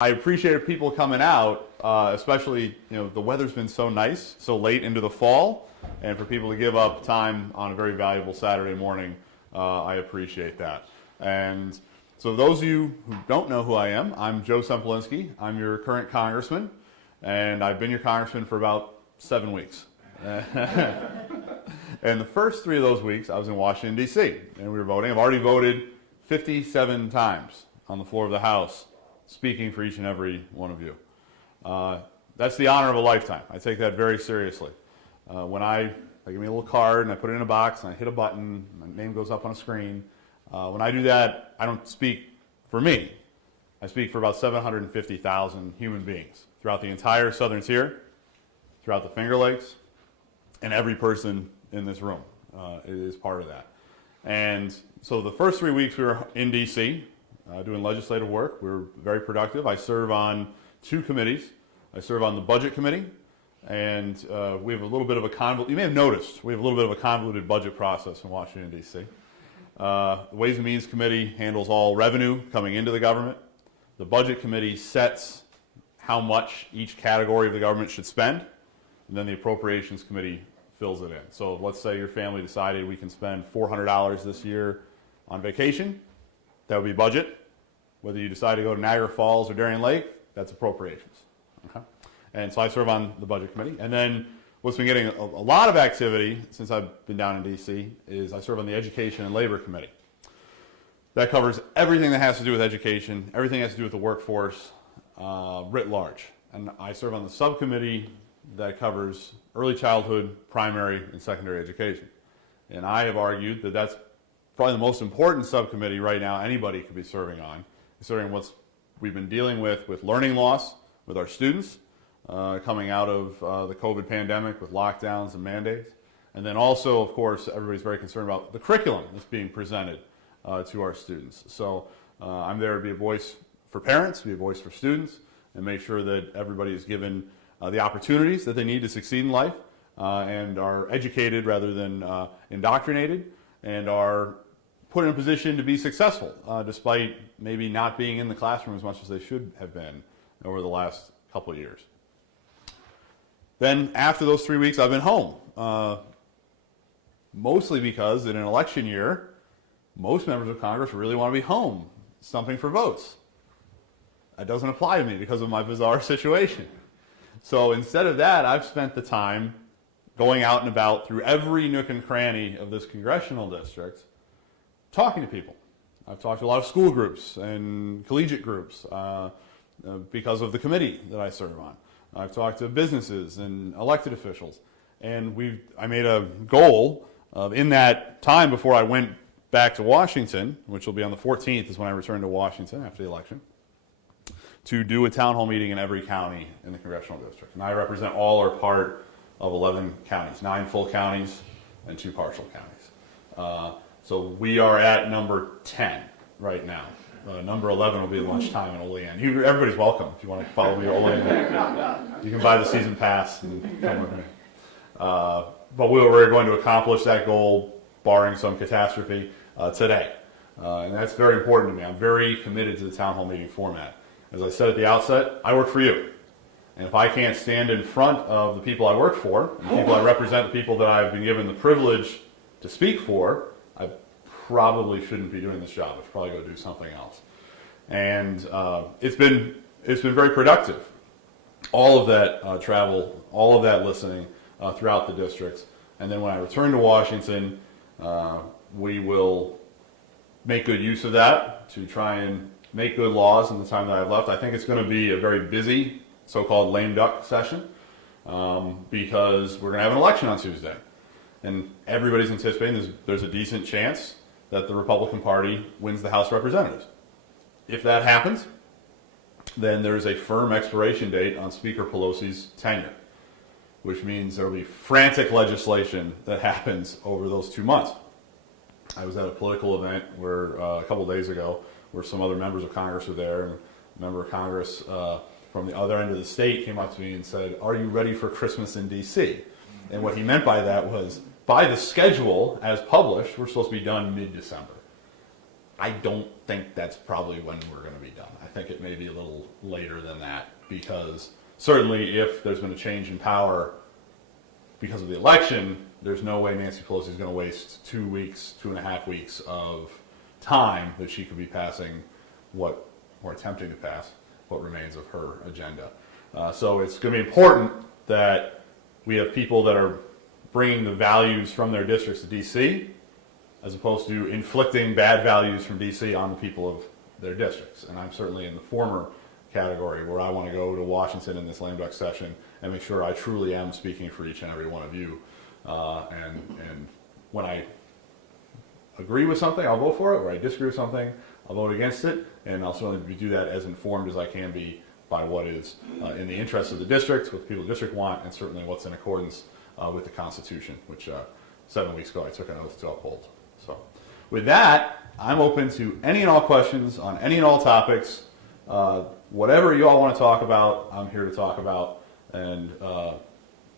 I appreciate people coming out, especially, the weather's been so nice, so late into the fall, and for people to give up time on a very valuable Saturday morning, I appreciate that. And so those of you who don't know who I am, I'm Joe Sempolinski. I'm your current congressman, and I've been your congressman for about 7 weeks. And the first 3 of those weeks, I was in Washington, D.C., and we were voting. I've already voted 57 times on the floor of the House, speaking for each and every one of you. That's the honor of a lifetime. I take that very seriously. When they give me a little card and I put it in a box and I hit a button, my name goes up on a screen. When I do that, I don't speak for me. I speak for about 750,000 human beings throughout the entire southern tier, throughout the Finger Lakes, and every person in this room is part of that. And so the first 3 weeks we were in D.C., doing legislative work. We were very productive. I serve on 2 committees. I serve on the Budget Committee, and we have a little bit of a convoluted, you may have noticed, we have a little bit of a convoluted budget process in Washington, D.C. The Ways and Means Committee handles all revenue coming into the government. The Budget Committee sets how much each category of the government should spend, and then the Appropriations Committee fills it in. So let's say your family decided we can spend $400 this year on vacation. That would be budget. Whether you decide to go to Niagara Falls or Darien Lake, that's appropriations. Okay? And so I serve on the Budget Committee. And then what's been getting a lot of activity since I've been down in D.C. is I serve on the Education and Labor Committee. That covers everything that has to do with education, everything that has to do with the workforce writ large. And I serve on the subcommittee that covers early childhood, primary, and secondary education. And I have argued that that's probably the most important subcommittee right now anybody could be serving on, considering what we've been dealing with learning loss with our students coming out of the COVID pandemic with lockdowns and mandates. And then also, of course, everybody's very concerned about the curriculum that's being presented to our students. So I'm there to be a voice for parents, be a voice for students, and make sure that everybody is given the opportunities that they need to succeed in life and are educated rather than indoctrinated, and are put in a position to be successful, despite maybe not being in the classroom as much as they should have been over the last couple of years. Then after those 3 weeks, I've been home, mostly because in an election year, most members of Congress really want to be home, stumping for votes. That doesn't apply to me because of my bizarre situation. So instead of that, I've spent the time going out and about through every nook and cranny of this congressional district, talking to people. I've talked to a lot of school groups and collegiate groups because of the committee that I serve on. I've talked to businesses and elected officials. And I made a goal of, in that time before I went back to Washington, which will be on the 14th is when I return to Washington after the election, to do a town hall meeting in every county in the congressional district. And I represent all or part of 11 counties, 9 full counties and 2 partial counties. So we are at number 10 right now. Number 11 will be lunchtime in Olean. Everybody's welcome if you want to follow me to Olean. You can buy the season pass and come with me. But we're going to accomplish that goal, barring some catastrophe, today. And that's very important to me. I'm very committed to the town hall meeting format. As I said at the outset, I work for you. And if I can't stand in front of the people I work for, and the people I represent, the people that I've been given the privilege to speak for, I probably shouldn't be doing this job. I should probably go do something else. And it's been very productive. All of that travel, all of that listening throughout the districts. And then when I return to Washington, we will make good use of that to try and make good laws in the time that I've left. I think it's going to be a very busy so-called lame duck session because we're going to have an election on Tuesday. And everybody's anticipating there's a decent chance that the Republican Party wins the House of Representatives. If that happens, then there's a firm expiration date on Speaker Pelosi's tenure, which means there will be frantic legislation that happens over those 2 months. I was at a political event where a couple of days ago where some other members of Congress were there, and a member of Congress from the other end of the state came up to me and said, "Are you ready for Christmas in D.C.?" And what he meant by that was, by the schedule as published, we're supposed to be done mid-December. I don't think that's probably when we're going to be done. I think it may be a little later than that, because certainly if there's been a change in power because of the election, there's no way Nancy Pelosi is going to waste 2 weeks, 2.5 weeks of time that she could be passing or attempting to pass what remains of her agenda. So it's going to be important that we have people that are bringing the values from their districts to D.C., as opposed to inflicting bad values from D.C. on the people of their districts. And I'm certainly in the former category, where I want to go to Washington in this lame duck session and make sure I truly am speaking for each and every one of you. And when I agree with something, I'll vote for it. Where I disagree with something, I'll vote against it. And I'll certainly do that as informed as I can be by what is in the interest of the district, what the people of the district want, and certainly what's in accordance with the Constitution, which 7 weeks ago I took an oath to uphold. So with that, I'm open to any and all questions on any and all topics. Whatever you all want to talk about, I'm here to talk about, and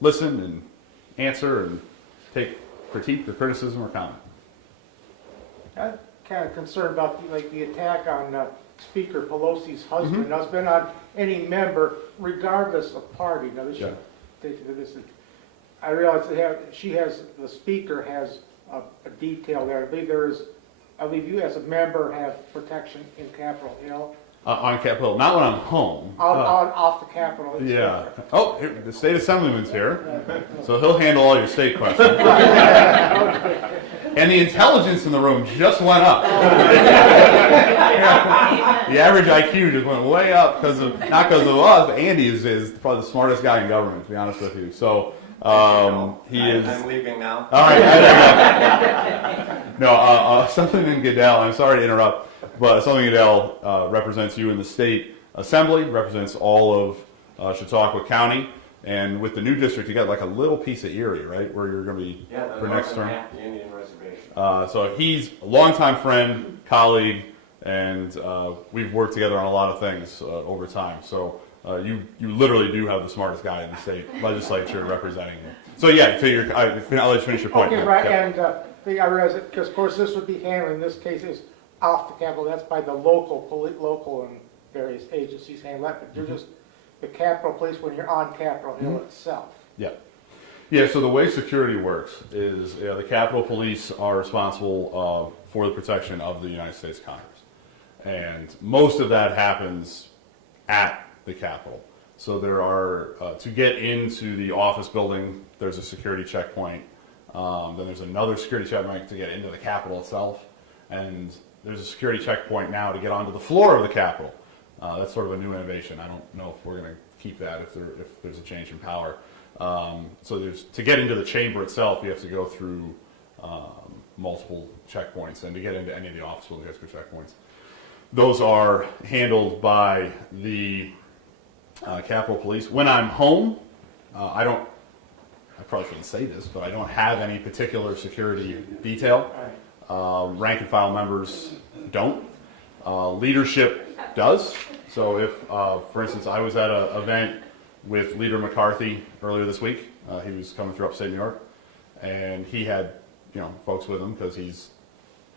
listen and answer and take critique or criticism or comment. I'm kind of concerned about the attack on Speaker Pelosi's husband. Now, it's been on any member, regardless of party. Now, this I realize the Speaker has a detail there. I believe you as a member have protection in Capitol Hill. On Capitol Hill, not when I'm home. Off the Capitol. Yeah. Oh, here, the state assemblyman's here, so he'll handle all your state questions. And the intelligence in the room just went up. The average IQ just went way up not because of us, but Andy is probably the smartest guy in government, to be honest with you. So I'm leaving now. All right. No, Assemblyman Goodell, I'm sorry to interrupt, but Assemblyman Goodell represents you in the state assembly, represents all of Chautauqua County, and with the new district, you got like a little piece of Erie, right, where you're going to be for next term. The Indian Reservation. So he's a longtime friend, colleague, and we've worked together on a lot of things over time. So you literally do have the smartest guy in the state legislature representing you. So yeah, I'll let you finish your point. Okay, right, yeah. and I realize that because of course this would be handled in this case is off the Capitol. That's by the local and various agencies handle that, but you're just the Capitol Police when you're on Capitol Hill itself. Yeah. Yeah, so the way security works is the Capitol Police are responsible for the protection of the United States Congress. And most of that happens at the Capitol. So there are, to get into the office building, there's a security checkpoint. Then there's another security checkpoint to get into the Capitol itself. And there's a security checkpoint now to get onto the floor of the Capitol. That's sort of a new innovation. I don't know if we're going to keep that if there's a change in power. So to get into the chamber itself, you have to go through multiple checkpoints, and to get into any of the office buildings, you have to go checkpoints. Those are handled by the Capitol Police. When I'm home, I probably shouldn't say this, but I don't have any particular security detail. Rank and file members don't. Leadership does. So if, for instance, I was at an event with Leader McCarthy earlier this week. He was coming through upstate New York, and he had, folks with him because he's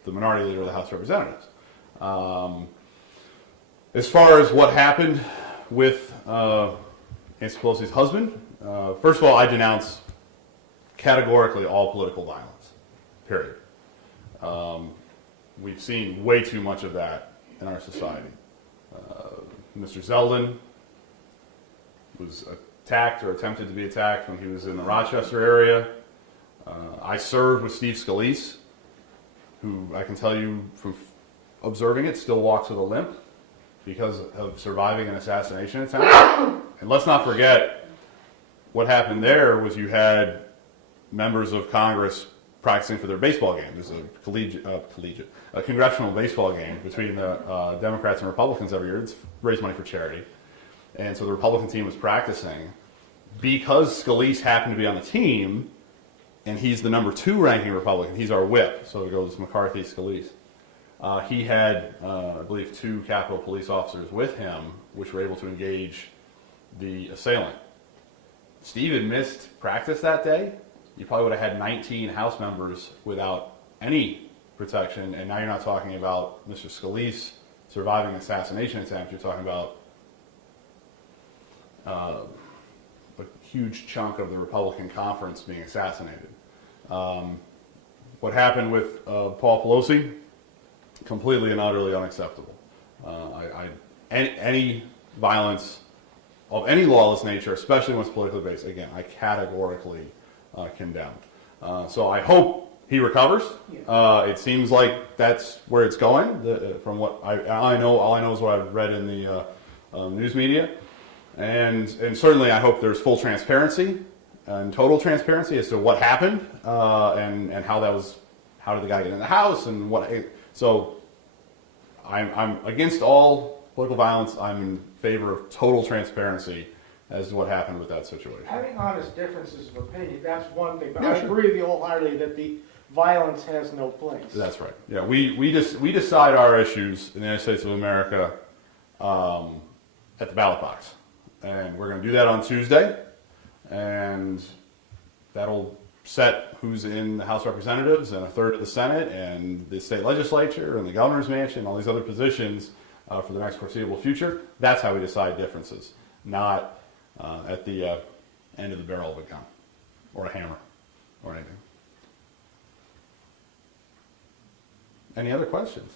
the minority leader of the House of Representatives. As far as what happened with Nancy Pelosi's husband, first of all, I denounce categorically all political violence, period. We've seen way too much of that in our society. Mr. Zeldin was attacked or attempted to be attacked when he was in the Rochester area. I served with Steve Scalise, who I can tell you from observing it still walks with a limp because of surviving an assassination attempt. And let's not forget what happened there was you had members of Congress practicing for their baseball game. There's a congressional baseball game between the Democrats and Republicans every year. It's raise money for charity. And so the Republican team was practicing. Because Scalise happened to be on the team, and he's the number 2 ranking Republican, he's our whip, so it goes McCarthy, Scalise. He had, I believe, 2 Capitol Police officers with him, which were able to engage the assailant. Steve had missed practice that day. You probably would have had 19 House members without any protection, and now you're not talking about Mr. Scalise surviving an assassination attempt. You're talking about a huge chunk of the Republican conference being assassinated. What happened with Paul Pelosi, completely and utterly unacceptable. Any violence of any lawless nature, especially when it's politically based, again, I categorically condemn. So I hope he recovers. It seems like that's where it's going. From what I know, all I know is what I've read in the news media, and certainly I hope there's full transparency and total transparency as to what happened and how did the guy get in the house and what. So I'm against all political violence. I'm in favor of total transparency as to what happened with that situation. Having honest differences of opinion, that's one thing, but Yeah, I sure. agree with you wholeheartedly that the violence has no place. That's right. Yeah, we decide our issues in the United States of America at the ballot box, and we're going to do that on Tuesday, and that'll set who's in the House of Representatives and a third of the Senate and the state legislature and the governor's mansion, all these other positions for the next foreseeable future. That's how we decide differences, not at the end of the barrel of a gun or a hammer or anything. Any other questions?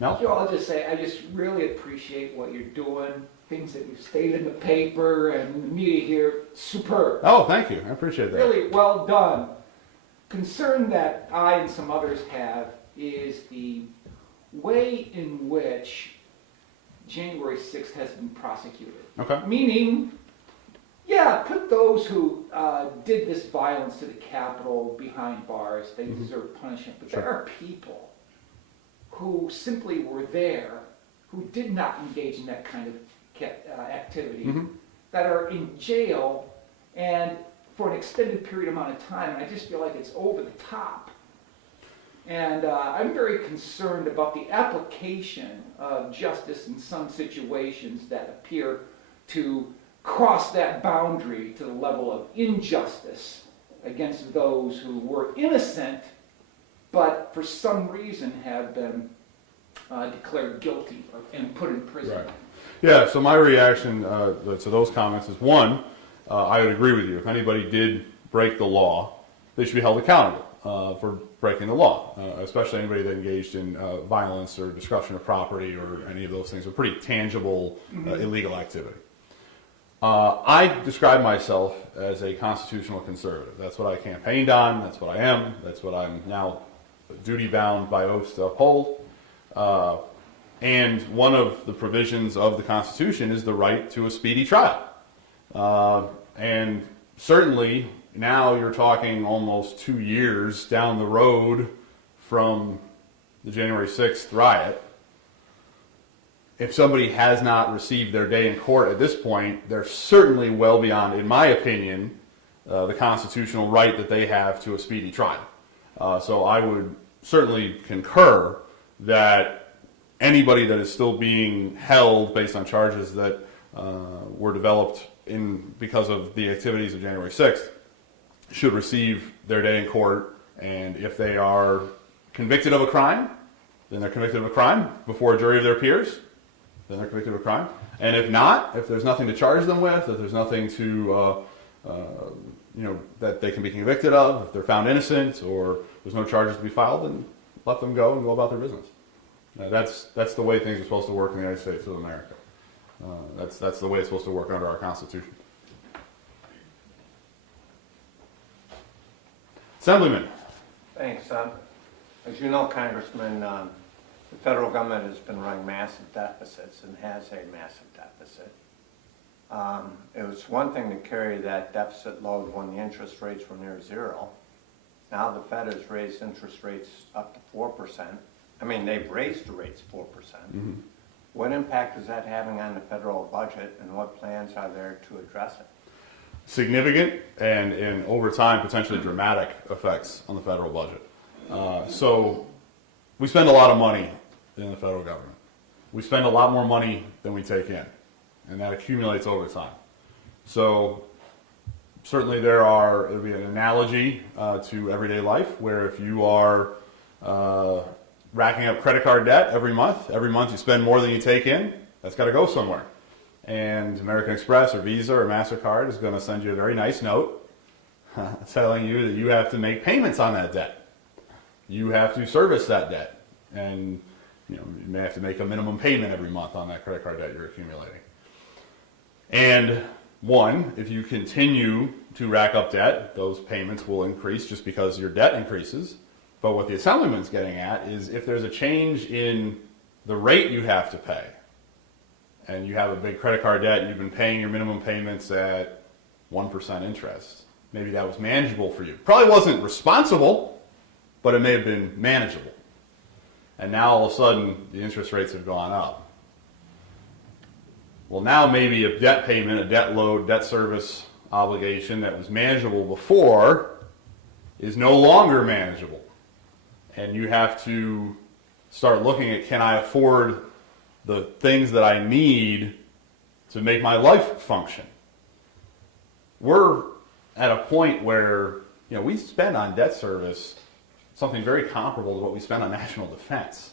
No? Joe, I'll just say, I just really appreciate what you're doing, things that you've stated in the paper and the media here, superb. Oh, thank you. I appreciate that. Really well done. Concern that I and some others have is the way in which January 6th has been prosecuted. Okay. Meaning, yeah, put those who did this violence to the Capitol behind bars. They deserve punishment. But there are people who simply were there, who did not engage in that kind of activity, that are in jail and for an extended period amount of time. And I just feel like it's over the top. And I'm very concerned about the application of justice in some situations that appear to cross that boundary to the level of injustice against those who were innocent, but for some reason have been declared guilty and put in prison. Right. Yeah, so my reaction to those comments is, one, I would agree with you. If anybody did break the law, they should be held accountable for breaking the law, especially anybody that engaged in violence or destruction of property or any of those things, a pretty tangible illegal activity. I describe myself as a constitutional conservative. That's what I campaigned on. That's what I am. That's what I'm now duty-bound by oath to uphold. And one of the provisions of the Constitution is the right to a speedy trial. And certainly now you're talking almost 2 years down the road from the January 6th riot. If somebody has not received their day in court at this point, they're certainly well beyond, in my opinion, the constitutional right that they have to a speedy trial. So I would certainly concur that anybody that is still being held based on charges that were developed because of the activities of January 6th should receive their day in court, and if they are convicted of a crime, then they're convicted of a crime before a jury of their peers, then they're convicted of a crime. And if not, if there's nothing to charge them with, if there's nothing to, that they can be convicted of, if they're found innocent or there's no charges to be filed, then let them go and go about their business. That's the way things are supposed to work in the United States of America. That's the way it's supposed to work under our Constitution. Assemblyman. Thanks. As you know, Congressman, the federal government has been running massive deficits and has a massive deficit. It was one thing to carry that deficit load when the interest rates were near zero. Now the Fed has raised interest rates up to 4%. I mean, they've raised the rates 4%. What impact is that having on the federal budget, and what plans are there to address it? Significant and over time potentially dramatic effects on the federal budget. So we spend a lot of money in the federal government. We spend a lot more money than we take in, and that accumulates over time. So Certainly there'll be an analogy to everyday life where if you are racking up credit card debt every month you spend more than you take in, that's got to go somewhere. And American Express or Visa or MasterCard is going to send you a very nice note telling you that you have to make payments on that debt. You have to service that debt. And you may have to make a minimum payment every month on that credit card debt you're accumulating. And if you continue to rack up debt, those payments will increase just because your debt increases. But what the Assemblyman's getting at is if there's a change in the rate you have to pay, and you have a big credit card debt and you've been paying your minimum payments at 1% interest, maybe that was manageable for you. Probably wasn't responsible, but it may have been manageable. And now all of a sudden the interest rates have gone up. Well, now maybe a debt payment, a debt load, debt service obligation that was manageable before is no longer manageable. And you have to start looking at, can I afford the things that I need to make my life function? We're at a point where we spend on debt service something very comparable to what we spend on national defense,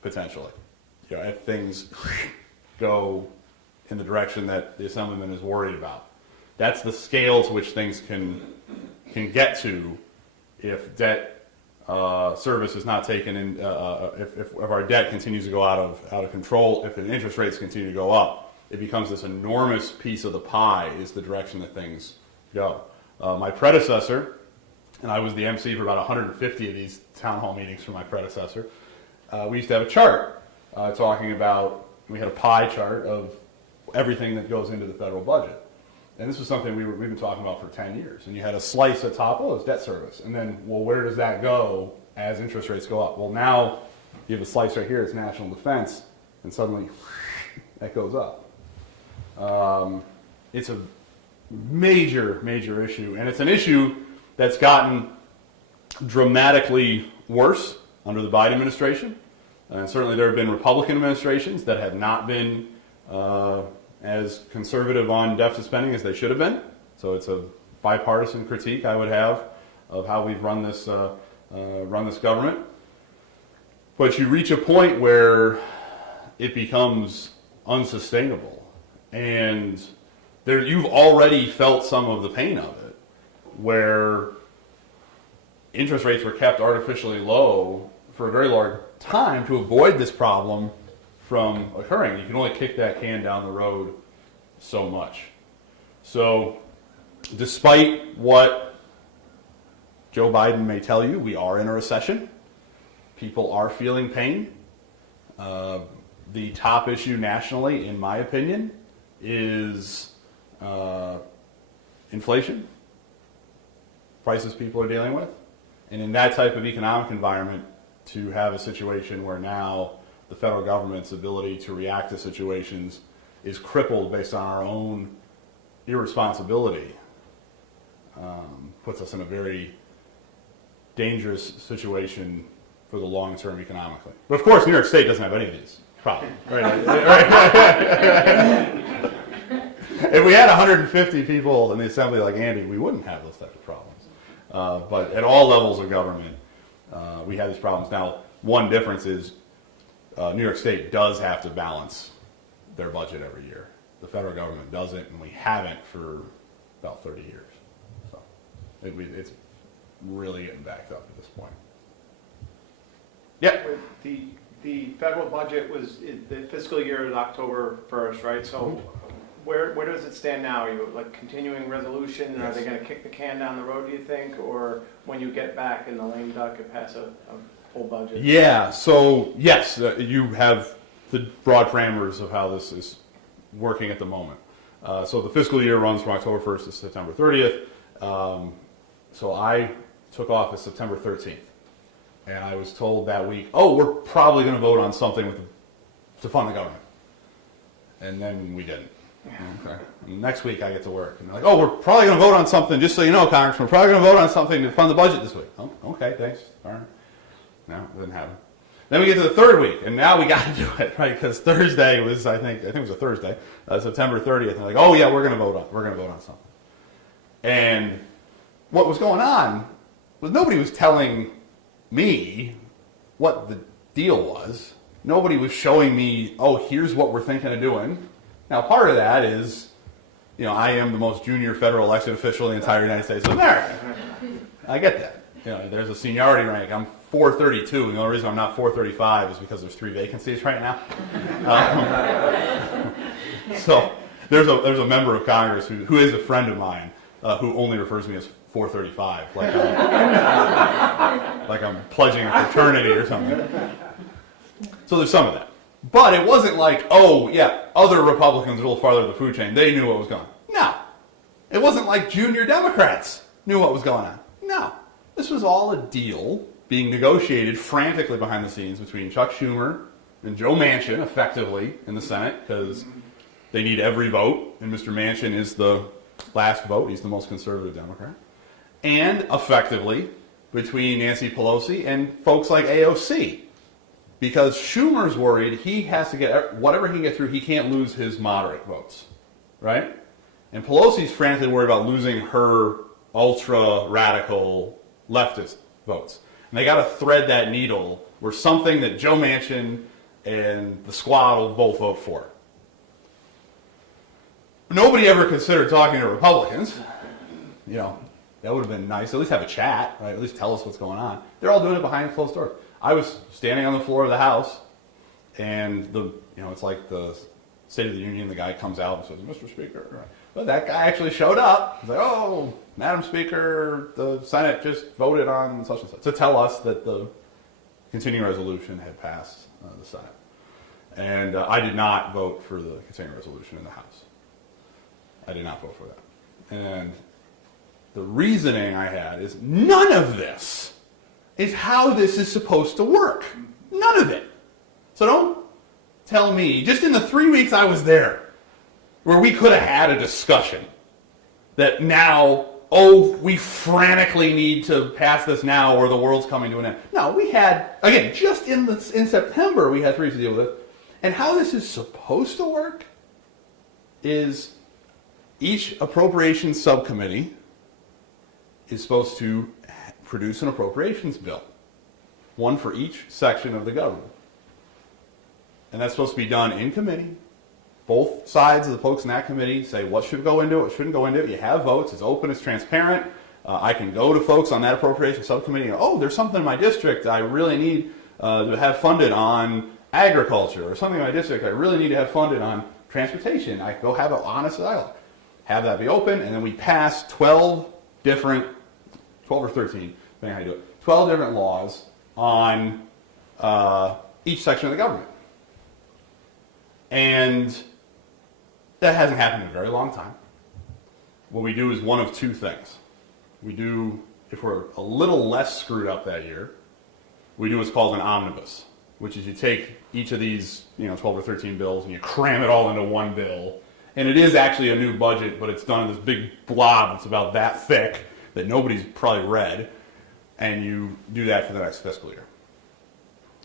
potentially. If things go in the direction that the Assemblyman is worried about. That's the scale to which things can get to if debt service is not taken in, if our debt continues to go out of control, if the interest rates continue to go up, it becomes this enormous piece of the pie is the direction that things go. My predecessor, and I was the MC for about 150 of these town hall meetings for my predecessor, we used to have a chart talking about, we had a pie chart of everything that goes into the federal budget. And this was something we've been talking about for 10 years. And you had a slice at top, it's debt service. And then, where does that go as interest rates go up? Well, now you have a slice right here, it's national defense, and suddenly that goes up. It's a major, major issue. And it's an issue that's gotten dramatically worse under the Biden administration. And certainly there have been Republican administrations that have not been as conservative on deficit spending as they should have been. So it's a bipartisan critique I would have of how we've run this government. But you reach a point where it becomes unsustainable, and you've already felt some of the pain of it, where interest rates were kept artificially low for a very long time to avoid this problem from occurring. You can only kick that can down the road so much. So despite what Joe Biden may tell you, we are in a recession. People are feeling pain. The top issue nationally, in my opinion, is inflation, prices people are dealing with. And in that type of economic environment, to have a situation where now the federal government's ability to react to situations is crippled based on our own irresponsibility puts us in a very dangerous situation for the long term economically. But of course, New York State doesn't have any of these problems. Right? If we had 150 people in the assembly like Andy, we wouldn't have those types of problems. But at all levels of government, we have these problems. Now, one difference is New York State does have to balance their budget every year. The federal government doesn't, and we haven't for about 30 years. So it's really getting backed up at this point. Yeah. The federal budget was, the fiscal year is October 1st, right? So where does it stand now? Are you like continuing resolution? Yes. Are they going to kick the can down the road, do you think? Or when you get back in the lame duck and pass a full budget? Yeah, so yes, you have the broad parameters of how this is working at the moment. So the fiscal year runs from October 1st to September 30th. So I took office September 13th. And I was told that week, we're probably going to vote on something to fund the government. And then we didn't. Okay. And next week I get to work. And they're like, we're probably going to vote on something, just so you know, Congressman, we're probably going to vote on something to fund the budget this week. Oh, okay, thanks. All right. No, it didn't happen. Then we get to the third week, and now we got to do it, right? Because Thursday was, I think it was a Thursday, September 30th. And they're like, we're going to vote on something. And what was going on was nobody was telling me what the deal was. Nobody was showing me, oh, here's what we're thinking of doing. Now, part of that is, you know, I am the most junior federal elected official in the entire United States of America. I get that. You know, there's a seniority rank. I'm 432, and the only reason I'm not 435 is because there's 3 vacancies right now. So there's a member of Congress who is a friend of mine who only refers to me as 435, like I'm pledging a fraternity or something. So there's some of that. But it wasn't like, oh, yeah, other Republicans a little farther up the food chain, they knew what was going on. No. It wasn't like junior Democrats knew what was going on. No. This was all a deal being negotiated frantically behind the scenes between Chuck Schumer and Joe Manchin, effectively, in the Senate, because they need every vote, and Mr. Manchin is the last vote. He's the most conservative Democrat. And, effectively, between Nancy Pelosi and folks like AOC. Because Schumer's worried he has to get whatever he can get through, he can't lose his moderate votes, right? And Pelosi's frantically worried about losing her ultra-radical leftist votes. And they got to thread that needle where something that Joe Manchin and the squad will both vote for. Nobody ever considered talking to Republicans. You know, that would have been nice. At least have a chat, right? At least tell us what's going on. They're all doing it behind closed doors. I was standing on the floor of the House, and it's like the State of the Union. The guy comes out and says, "Mr. Speaker," but that guy actually showed up. He's like, "Oh, Madam Speaker, the Senate just voted on such and such," to tell us that the continuing resolution had passed the Senate. And I did not vote for the continuing resolution in the House. I did not vote for that. And the reasoning I had is none of this is how this is supposed to work. None of it. So don't tell me, just in the 3 weeks I was there, where we could have had a discussion, that now, oh, we frantically need to pass this now or the world's coming to an end. No, we had, again, just in September, we had 3 weeks to deal with it. And how this is supposed to work is each appropriations subcommittee is supposed to produce an appropriations bill, one for each section of the government. And that's supposed to be done in committee. Both sides of the folks in that committee say what should go into it, what shouldn't go into it. You have votes, it's open, it's transparent. I can go to folks on that appropriations subcommittee and go, oh, there's something in my district I really need to have funded on agriculture, or something in my district I really need to have funded on transportation. I can go have an honest dialogue. Have that be open, and then we pass 12 or 13, depending on how you do it, 12 different laws on each section of the government. And that hasn't happened in a very long time. What we do is one of 2 things. We do, if we're a little less screwed up that year, we do what's called an omnibus, which is you take each of these 12 or 13 bills and you cram it all into one bill. And it is actually a new budget, but it's done in this big blob that's about that thick that nobody's probably read, and you do that for the next fiscal year.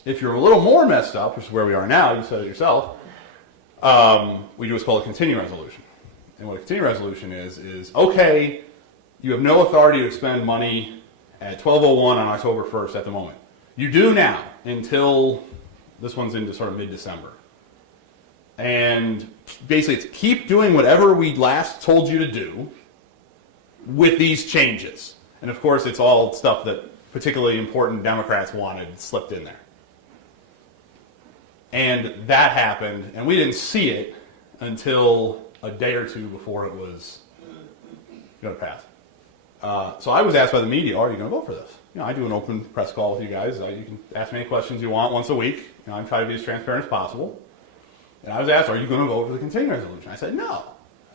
If you're a little more messed up, which is where we are now, you said it yourself, we do what's called a continuing resolution. And what a continuing resolution is, okay, you have no authority to expend money at 12:01 on October 1st at the moment. You do now until, this one's into sort of mid-December. And basically it's keep doing whatever we last told you to do with these changes. And of course it's all stuff that particularly important Democrats wanted slipped in there. And that happened, and we didn't see it until a day or 2 before it was going to pass. So I was asked by the media, are you going to vote for this? I do an open press call with you guys. You can ask me any questions you want once a week. I try to be as transparent as possible. And I was asked, are you going to vote for the continuing resolution? I said, no.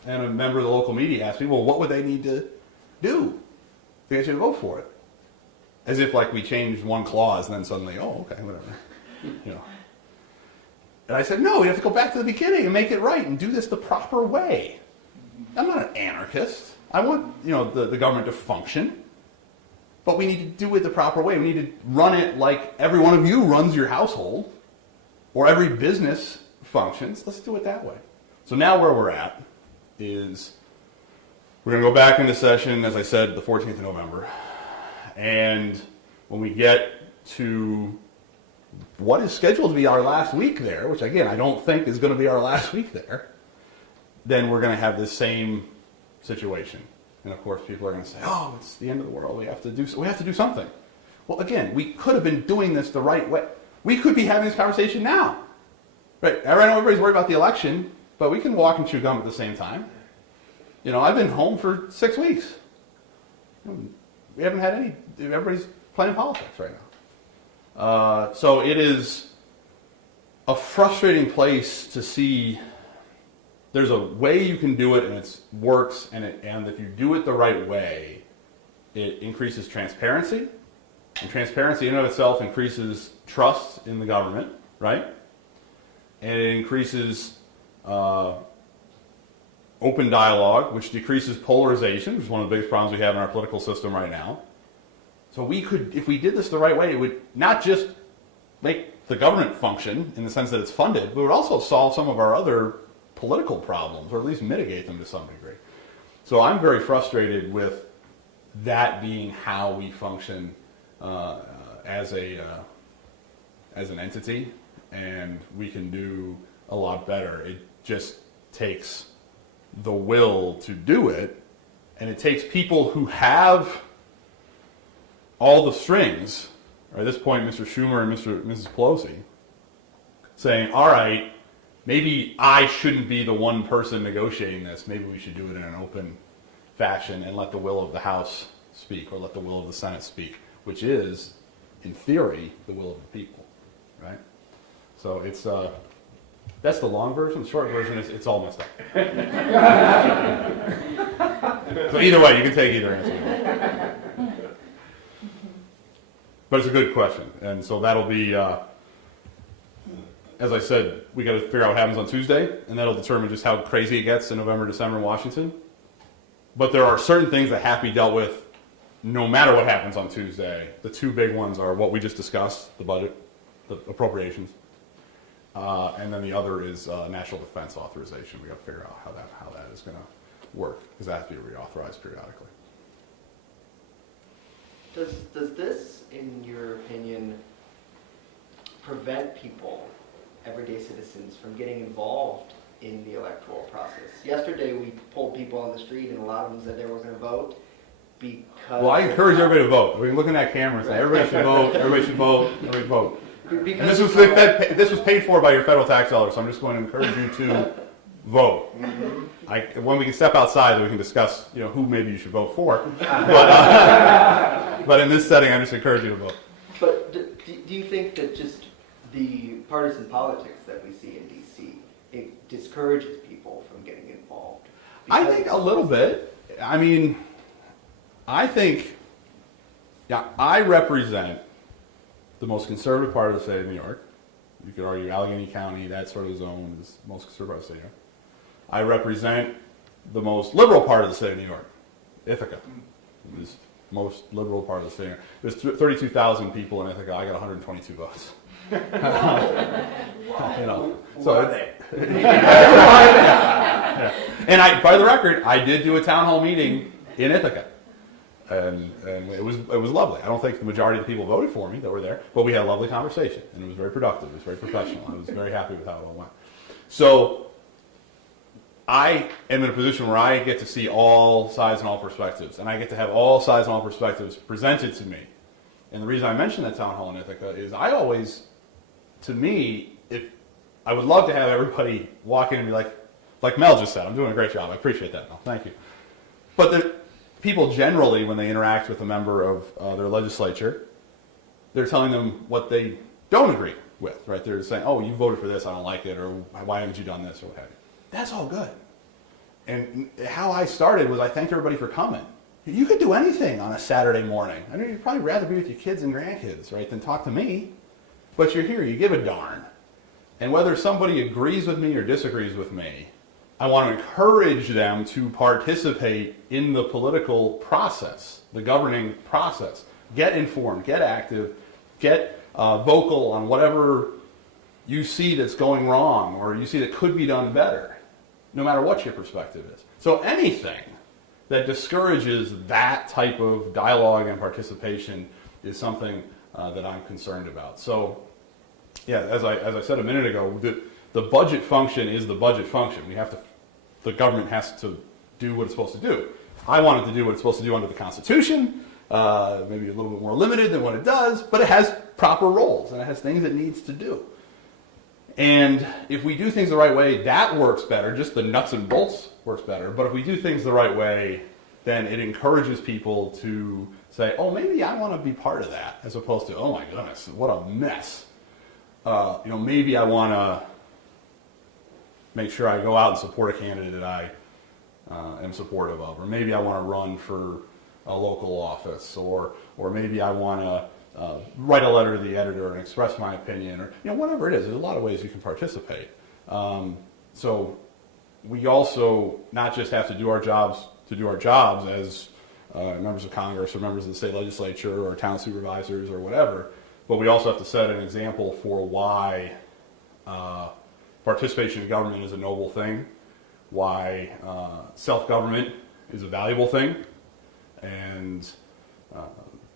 And a member of the local media asked me, well, what would they need to do to get you to vote for it? As if like we changed one clause and then suddenly, oh, okay, whatever. And I said, no, we have to go back to the beginning and make it right and do this the proper way. I'm not an anarchist. I want the government to function. But we need to do it the proper way. We need to run it like every one of you runs your household or every business functions. Let's do it that way. So now where we're at is We're going to go back into session, as I said, the 14th of November. And when we get to what is scheduled to be our last week there, which again, I don't think is going to be our last week there, then we're going to have this same situation. And of course, people are going to say, oh, it's the end of the world. We have to do something. Well, again, we could have been doing this the right way. We could be having this conversation now. Right? I know everybody's worried about the election, but we can walk and chew gum at the same time. You know, I've been home for 6 weeks. We haven't had any, everybody's playing politics right now. So it is a frustrating place to see there's a way you can do it and it works, and if you do it the right way, it increases transparency. And transparency in and of itself increases trust in the government, right? And it increases open dialogue, which decreases polarization, which is one of the biggest problems we have in our political system right now. So we could, if we did this the right way, it would not just make the government function in the sense that it's funded, but it would also solve some of our other political problems, or at least mitigate them to some degree. So I'm very frustrated with that being how we function as an entity, and we can do a lot better. It just takes the will to do it, and it takes people who have all the strings, or at this point Mr. Schumer and Mrs. Pelosi, saying, all right, maybe I shouldn't be the one person negotiating this. Maybe we should do it in an open fashion and let the will of the House speak, or let the will of the Senate speak, which is, in theory, the will of the people, right? So it's that's the long version. The short version is it's all messed up. So either way, you can take either answer. But it's a good question, and so that'll be, as I said, we got to figure out what happens on Tuesday, and that'll determine just how crazy it gets in November, December in Washington. But there are certain things that have to be dealt with no matter what happens on Tuesday. The two big ones are what we just discussed, the budget, the appropriations, and then the other is national defense authorization. We got to figure out how that is going to work, because that has to be reauthorized periodically. Does this, in your opinion, prevent people, everyday citizens, from getting involved in the electoral process? Yesterday we polled people on the street, and a lot of them said they were going to vote because... Well, I encourage everybody to vote. We can look in that camera and say, everybody should vote, everybody should vote, everybody vote. And this was paid for by your federal tax dollars, so I'm just going to encourage you to vote. Mm-hmm. When we can step outside, then we can discuss, who maybe you should vote for. But in this setting, I just encourage you to vote. But do you think that just the partisan politics that we see in D.C., it discourages people from getting involved? I think a little bit. I mean, I think, I represent the most conservative part of the state of New York. You could argue Allegheny County, that sort of zone, is the most conservative part of the state of New York. I represent the most liberal part of the state of New York, Ithaca. Is the most liberal part of the state of New York. There's 32,000 people in Ithaca. I got 122 votes. So are they? And by the record, I did do a town hall meeting in Ithaca. And it was lovely. I don't think the majority of the people voted for me that were there, but we had a lovely conversation, and it was very productive. It was very professional. I was very happy with how it all went. So I am in a position where I get to see all sides and all perspectives, and I get to have all sides and all perspectives presented to me. And the reason I mention that town hall in Ithaca is I would love to have everybody walk in and be like Mel just said, I'm doing a great job. I appreciate that, Mel. Thank you. But the people generally, when they interact with a member of their legislature, they're telling them what they don't agree with, right? They're saying, oh, you voted for this, I don't like it, or why haven't you done this, or what have you. That's all good. And how I started was I thanked everybody for coming. You could do anything on a Saturday morning. I mean, you'd probably rather be with your kids and grandkids, right, than talk to me. But you're here, you give a darn. And whether somebody agrees with me or disagrees with me, I want to encourage them to participate in the political process, the governing process. Get informed, get active, get vocal on whatever you see that's going wrong or you see that could be done better, no matter what your perspective is. So anything that discourages that type of dialogue and participation is something that I'm concerned about. So, yeah, as I said a minute ago, the budget function is the budget function. The government has to do what it's supposed to do. I want it to do what it's supposed to do under the Constitution, maybe a little bit more limited than what it does, but it has proper roles and it has things it needs to do. And if we do things the right way, that works better. Just the nuts and bolts works better. But if we do things the right way, then it encourages people to say, oh, maybe I want to be part of that, as opposed to, oh my goodness, what a mess. Maybe I want to make sure I go out and support a candidate that I am supportive of, or maybe I want to run for a local office, or maybe I want to write a letter to the editor and express my opinion, or whatever it is. There's a lot of ways you can participate. So we also not just have to do our jobs as members of Congress or members of the state legislature or town supervisors or whatever, but we also have to set an example for why participation in government is a noble thing, why self-government is a valuable thing, and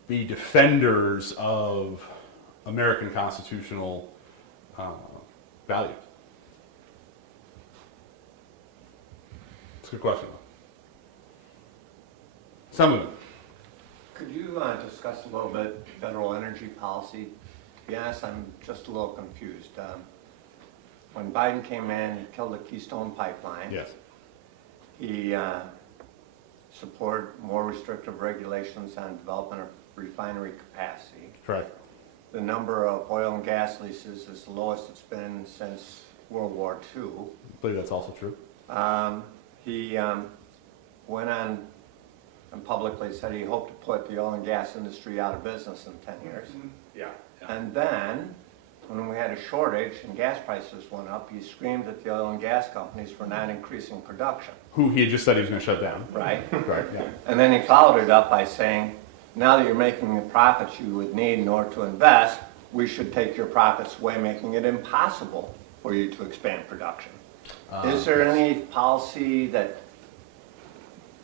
be defenders of American constitutional values. It's a good question. Some of them. Could you discuss a little bit federal energy policy? To be honest, I'm just a little confused. When Biden came in, he killed the Keystone Pipeline. Yes. He supported more restrictive regulations on development of refinery capacity. Correct. The number of oil and gas leases is the lowest it's been since World War II. I believe that's also true. He went on and publicly said he hoped to put the oil and gas industry out of business in 10 years. Yeah. And then, when we had a shortage and gas prices went up, he screamed at the oil and gas companies for not increasing production. Who he had just said he was going to shut down. Right? Right, yeah. And then he followed it up by saying, now that you're making the profits you would need in order to invest, we should take your profits away, making it impossible for you to expand production. Is there any policy that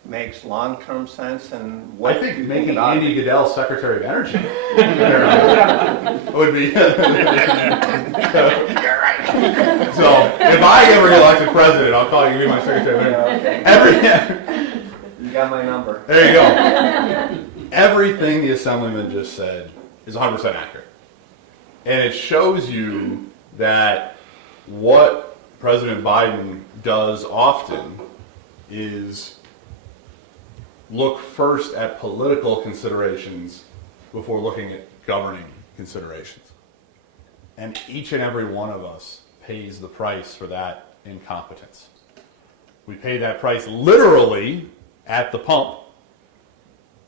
makes long-term sense, and what I think do you making think about Andy it? Goodell Secretary of Energy would be. You're right. So if I ever get elected president, I'll call you to be my Secretary of Energy. You got my number. There you go. Everything the Assemblyman just said is 100% accurate. And it shows you that what President Biden does often is look first at political considerations before looking at governing considerations. And each and every one of us pays the price for that incompetence. We pay that price literally at the pump,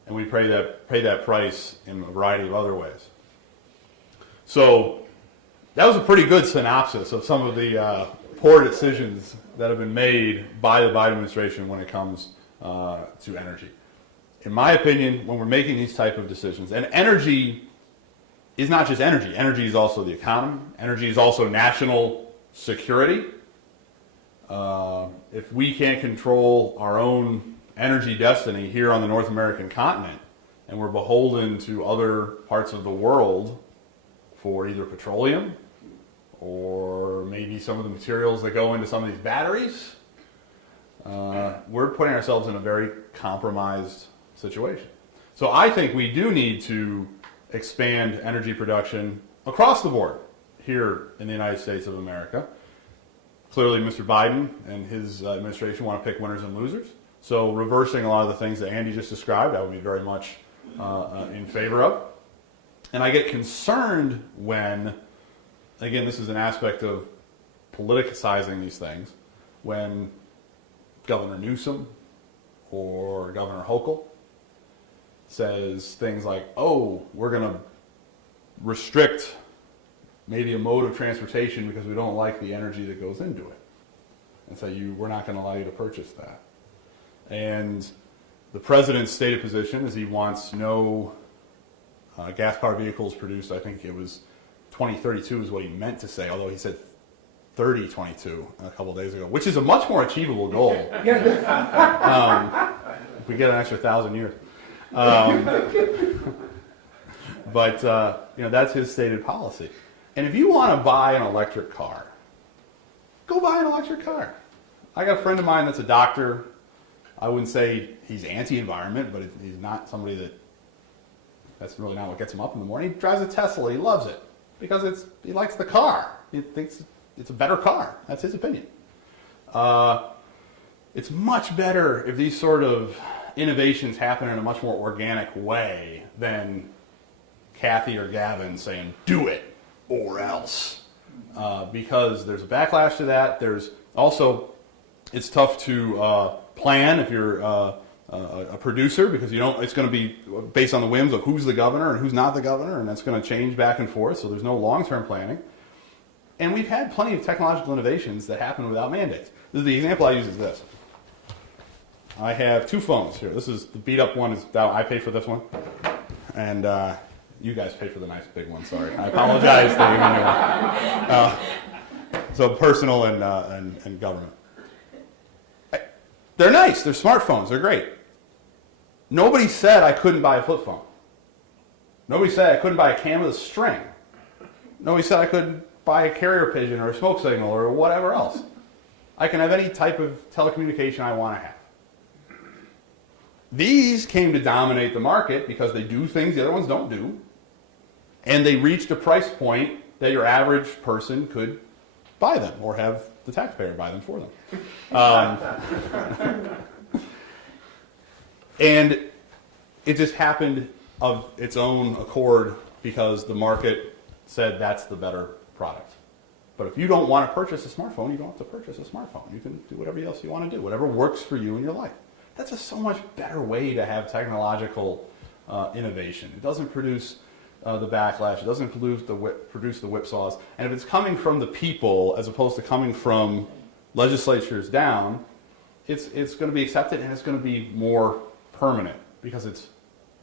and we pay that price in a variety of other ways. So that was a pretty good synopsis of some of the poor decisions that have been made by the Biden administration when it comes to energy. In my opinion, when we're making these type of decisions, and energy is not just energy. Energy is also the economy. Energy is also national security. If we can't control our own energy destiny here on the North American continent, and we're beholden to other parts of the world for either petroleum or maybe some of the materials that go into some of these batteries, we're putting ourselves in a very compromised situation. So I think we do need to expand energy production across the board here in the United States of America. Clearly, Mr. Biden and his administration want to pick winners and losers. So reversing a lot of the things that Andy just described, I would be very much in favor of. And I get concerned when, again, this is an aspect of politicizing these things, when Governor Newsom or Governor Hochul says things like, oh, we're going to restrict maybe a mode of transportation because we don't like the energy that goes into it. And so we're not going to allow you to purchase that. And the president's stated position is he wants no gas-powered vehicles produced, I think it was 2032 is what he meant to say, although he said 3022 a couple of days ago, which is a much more achievable goal. if we get an extra 1,000 years. Um, but that's his stated policy. And if you want to buy an electric car, go buy an electric car. I got a friend of mine that's a doctor. I wouldn't say he's anti-environment, but he's not somebody that's really not what gets him up in the morning. He drives a Tesla. He loves it because he likes the car. He thinks it's a better car. That's his opinion. It's much better if these sort of innovations happen in a much more organic way than Kathy or Gavin saying, do it or else. Because there's a backlash to that. There's also, it's tough to plan if you're a producer because it's going to be based on the whims of who's the governor and who's not the governor, and that's going to change back and forth, so there's no long-term planning. And we've had plenty of technological innovations that happen without mandates. The example I use is this. I have 2 phones here. This is the beat-up one. I paid for this one. And you guys paid for the nice big one, sorry. I apologize to anyone. So personal and government. They're nice. They're smartphones. They're great. Nobody said I couldn't buy a flip phone. Nobody said I couldn't buy a cam with a string. Nobody said I couldn't buy a carrier pigeon or a smoke signal or whatever else. I can have any type of telecommunication I want to have. These came to dominate the market because they do things the other ones don't do, and they reached a price point that your average person could buy them or have the taxpayer buy them for them. And it just happened of its own accord because the market said that's the better product. But if you don't want to purchase a smartphone, you don't have to purchase a smartphone. You can do whatever else you want to do, whatever works for you in your life. That's a so much better way to have technological innovation. It doesn't produce the backlash. It doesn't produce the whipsaws. And if it's coming from the people as opposed to coming from legislatures down, it's going to be accepted and it's going to be more permanent because it's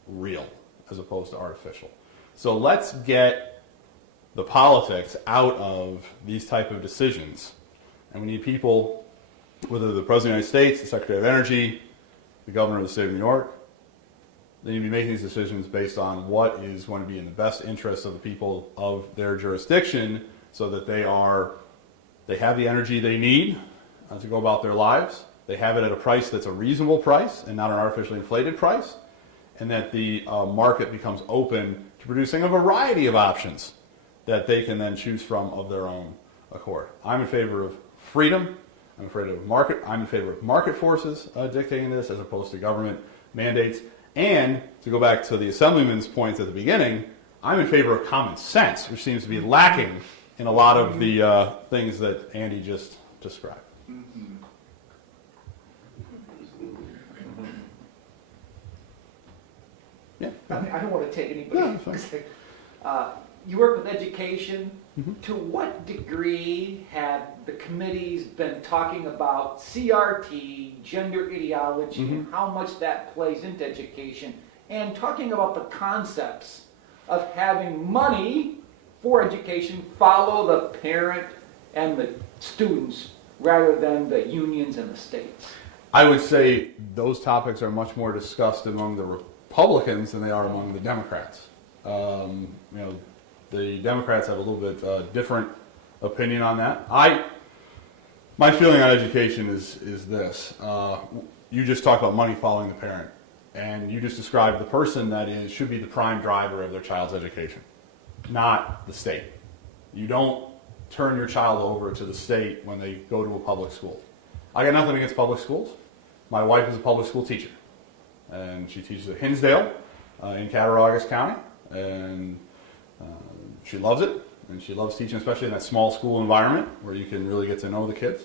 real as opposed to artificial. So let's get the politics out of these type of decisions. And we need people, whether the President of the United States, the Secretary of Energy, the Governor of the State of New York, they need to be making these decisions based on what is going to be in the best interest of the people of their jurisdiction so that they have the energy they need to go about their lives. They have it at a price that's a reasonable price and not an artificially inflated price, and that the market becomes open to producing a variety of options that they can then choose from of their own accord. I'm in favor of freedom. I'm in favor of market forces dictating this as opposed to government mandates. And to go back to the Assemblyman's points at the beginning, I'm in favor of common sense, which seems to be lacking in a lot of the things that Andy just described. Yeah. I don't want to take anybody. No, that's fine. You work with education. To what degree have the committees been talking about CRT, gender ideology, and how much that plays into education, and talking about the concepts of having money for education follow the parent and the students rather than the unions and the states? I would say those topics are much more discussed among the Republicans than they are among the Democrats. The Democrats have a little bit different opinion on that. My feeling on education is this. You just talked about money following the parent, and you just described the person that should be the prime driver of their child's education, not the state. You don't turn your child over to the state when they go to a public school. I got nothing against public schools. My wife is a public school teacher, and she teaches at Hinsdale in Cattaraugus County, and she loves it, and she loves teaching, especially in that small school environment where you can really get to know the kids.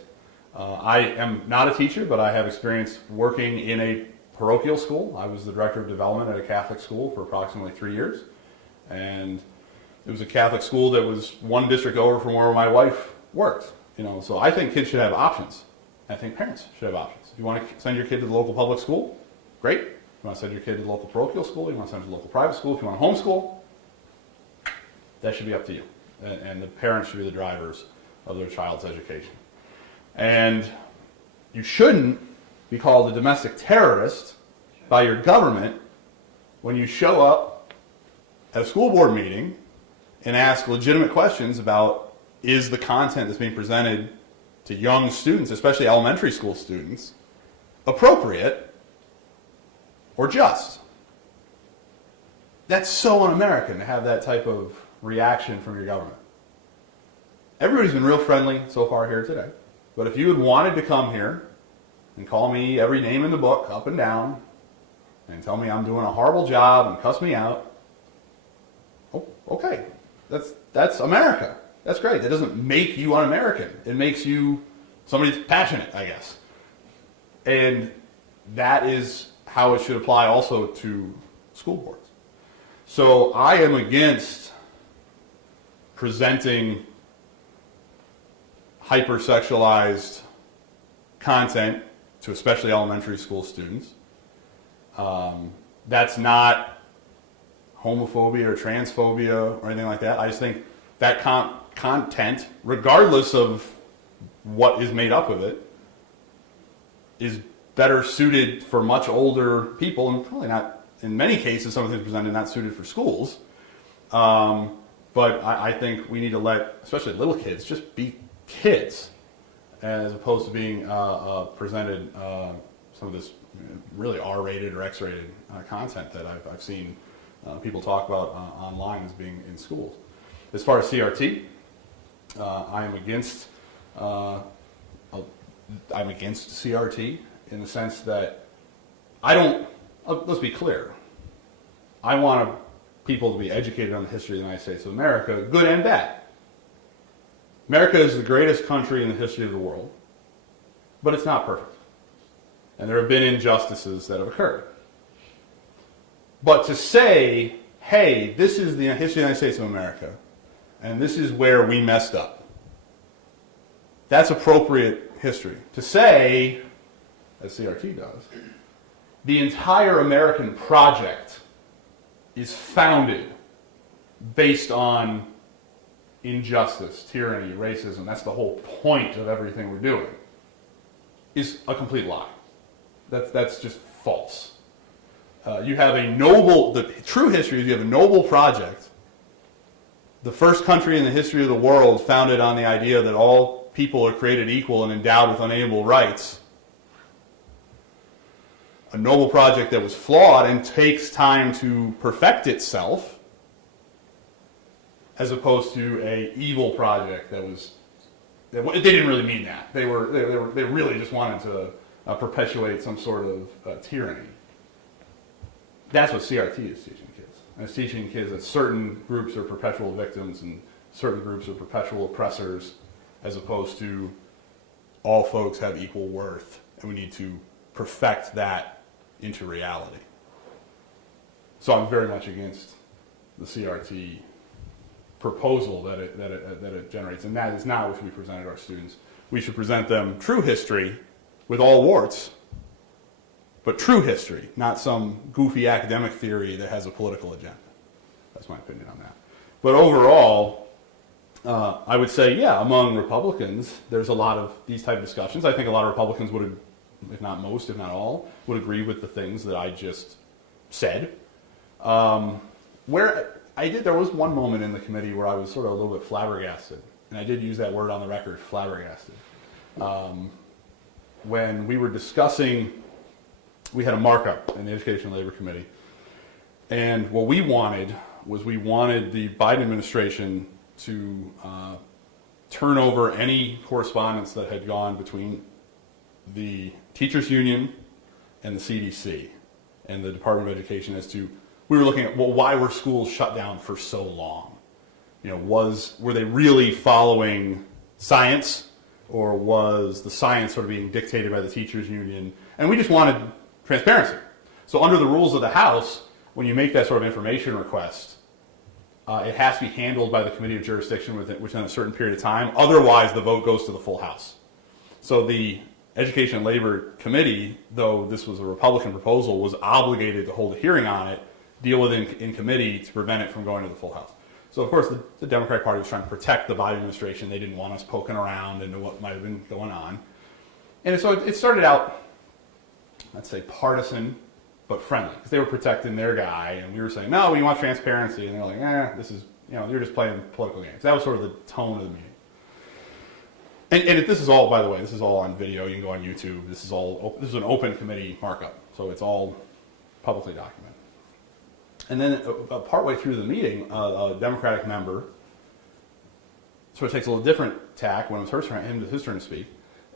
I am not a teacher, but I have experience working in a parochial school. I was the director of development at a Catholic school for approximately 3 years, and it was a Catholic school that was one district over from where my wife worked. So I think kids should have options. I think parents should have options. If you want to send your kid to the local public school, great. If you want to send your kid to the local parochial school, you want to send them to the local private school, if you want to homeschool, that should be up to you. And the parents should be the drivers of their child's education. And you shouldn't be called a domestic terrorist by your government when you show up at a school board meeting and ask legitimate questions about, is the content that's being presented to young students, especially elementary school students, appropriate or just? That's so un-American to have that type of reaction from your government. Everybody's been real friendly so far here today, but if you had wanted to come here and call me every name in the book up and down and tell me I'm doing a horrible job and cuss me out, oh, okay, that's America. That's great. That doesn't make you un-American. It makes you somebody that's passionate, I guess. And that is how it should apply also to school boards. So I am against presenting hypersexualized content to especially elementary school students. That's not homophobia or transphobia or anything like that. I just think that content, regardless of what is made up of it, is better suited for much older people, and probably not, in many cases, some of the things presented not suited for schools. But I think we need to let, especially little kids, just be kids, as opposed to being presented some of this really R-rated or X-rated content that I've seen people talk about online as being in schools. As far as CRT, I'm against CRT in the sense that let's be clear, I want people to be educated on the history of the United States of America, good and bad. America is the greatest country in the history of the world, but it's not perfect. And there have been injustices that have occurred. But to say, hey, this is the history of the United States of America, and this is where we messed up, that's appropriate history. To say, as CRT does, the entire American project is founded based on injustice, tyranny, racism, that's the whole point of everything we're doing, is a complete lie. That's just false. You have the true history is you have a noble project, the first country in the history of the world founded on the idea that all people are created equal and endowed with unalienable rights. A noble project that was flawed and takes time to perfect itself, as opposed to a evil project that was. They didn't really mean that. They really just wanted to perpetuate some sort of tyranny. That's what CRT is teaching kids. And it's teaching kids that certain groups are perpetual victims and certain groups are perpetual oppressors, as opposed to all folks have equal worth, and we need to perfect that into reality. So I'm very much against the CRT proposal that it generates, and that is not what should be presented to our students. We should present them true history with all warts, but true history, not some goofy academic theory that has a political agenda. That's my opinion on that. But overall, I would say, yeah, among Republicans, there's a lot of these type of discussions. I think a lot of Republicans would, if not most, if not all, would agree with the things that I just said. There was one moment in the committee where I was sort of a little bit flabbergasted, and I did use that word on the record, flabbergasted. When we were discussing, we had a markup in the Education and Labor Committee, and what we wanted the Biden administration to turn over any correspondence that had gone between the teachers union and the CDC and the Department of Education as to, we were looking at, well, why were schools shut down for so long? You know, were they really following science, or was the science sort of being dictated by the teachers union? And we just wanted transparency. So under the rules of the House, when you make that sort of information request, it has to be handled by the Committee of Jurisdiction within a certain period of time. Otherwise, the vote goes to the full House. So the Education and Labor Committee, though this was a Republican proposal, was obligated to hold a hearing on it, deal with it in committee to prevent it from going to the full House. So, of course, the Democratic Party was trying to protect the Biden administration. They didn't want us poking around into what might have been going on. And so it started out, let's say, partisan but friendly, because they were protecting their guy, and we were saying, no, we want transparency, and they're like, this is, you're just playing political games. That was sort of the tone of the meeting. And this is all, by the way, this is all on video. You can go on YouTube. This is an open committee markup, so it's all publicly documented. And then partway through the meeting, a Democratic member sort of takes a little different tack when it was his turn to speak,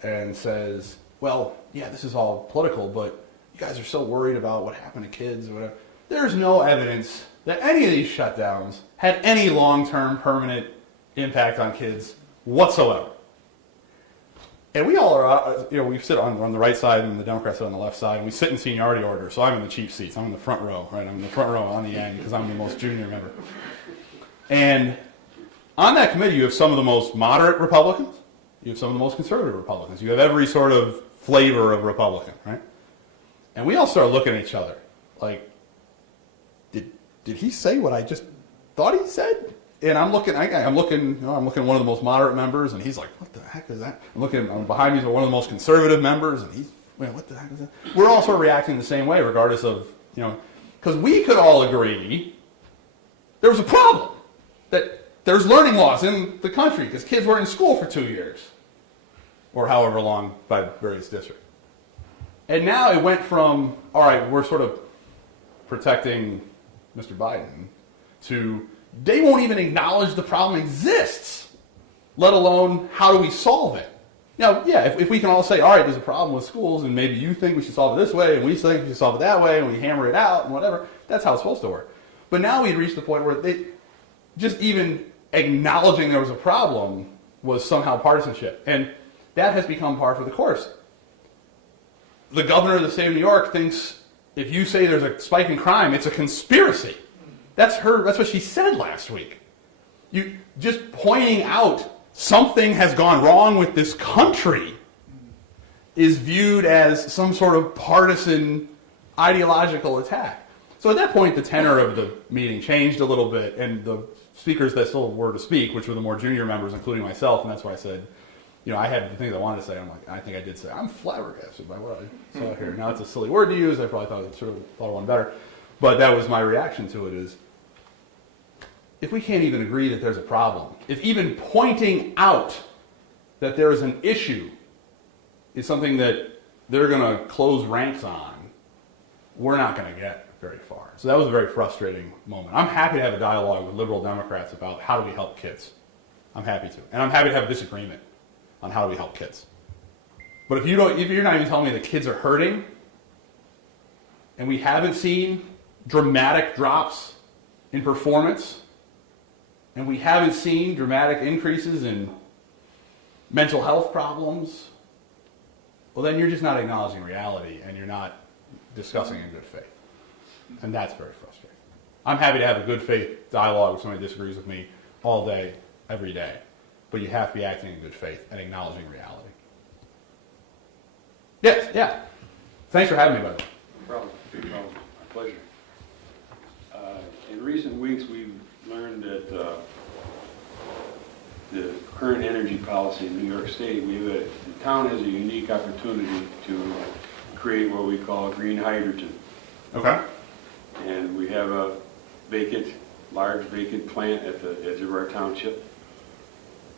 and says, well, yeah, this is all political, but you guys are so worried about what happened to kids or whatever. There's no evidence that any of these shutdowns had any long-term permanent impact on kids whatsoever. And we all are, we sit on the right side and the Democrats sit on the left side, and we sit in seniority order, so I'm in the cheap seats. I'm in the front row, right? I'm in the front row on the end because I'm the most junior member. And on that committee, you have some of the most moderate Republicans. You have some of the most conservative Republicans. You have every sort of flavor of Republican, right? And we all start looking at each other like, did he say what I just thought he said? And I'm looking at one of the most moderate members, and he's like, what the heck is that? I'm behind me is one of the most conservative members, and he's, what the heck is that? We're all sort of reacting the same way, regardless of, because we could all agree there was a problem, that there's learning loss in the country because kids were in school for 2 years, or however long by various districts. And now it went from, all right, we're sort of protecting Mr. Biden, to they won't even acknowledge the problem exists, let alone how do we solve it. Now, yeah, if we can all say, all right, there's a problem with schools, and maybe you think we should solve it this way, and we think we should solve it that way, and we hammer it out, and whatever, that's how it's supposed to work. But now we'd reached the point where just even acknowledging there was a problem was somehow partisanship. And that has become par for the course. The governor of the state of New York thinks if you say there's a spike in crime, it's a conspiracy. That's what she said last week. You just pointing out something has gone wrong with this country is viewed as some sort of partisan ideological attack. So at that point, the tenor of the meeting changed a little bit, and the speakers that still were to speak, which were the more junior members, including myself, and that's why I said, I had the things I wanted to say. I think I did say, I'm flabbergasted by what I saw here. Now it's a silly word to use. I probably thought of one better. But that was my reaction to it is, if we can't even agree that there's a problem, if even pointing out that there is an issue is something that they're going to close ranks on, we're not going to get very far. So that was a very frustrating moment. I'm happy to have a dialogue with liberal Democrats about how do we help kids. I'm happy to. And I'm happy to have a disagreement on how do we help kids. But if you're not even telling me that kids are hurting, and we haven't seen dramatic drops in performance, and we haven't seen dramatic increases in mental health problems, well, then you're just not acknowledging reality, and you're not discussing in good faith. And that's very frustrating. I'm happy to have a good faith dialogue with somebody who disagrees with me all day, every day. But you have to be acting in good faith and acknowledging reality. Yes, yeah. Thanks for having me, by the way. No problem. Big problem. My pleasure. In recent weeks, we've learned that the current energy policy in New York State, the town has a unique opportunity to create what we call green hydrogen. Okay. And we have a large vacant plant at the edge of our township.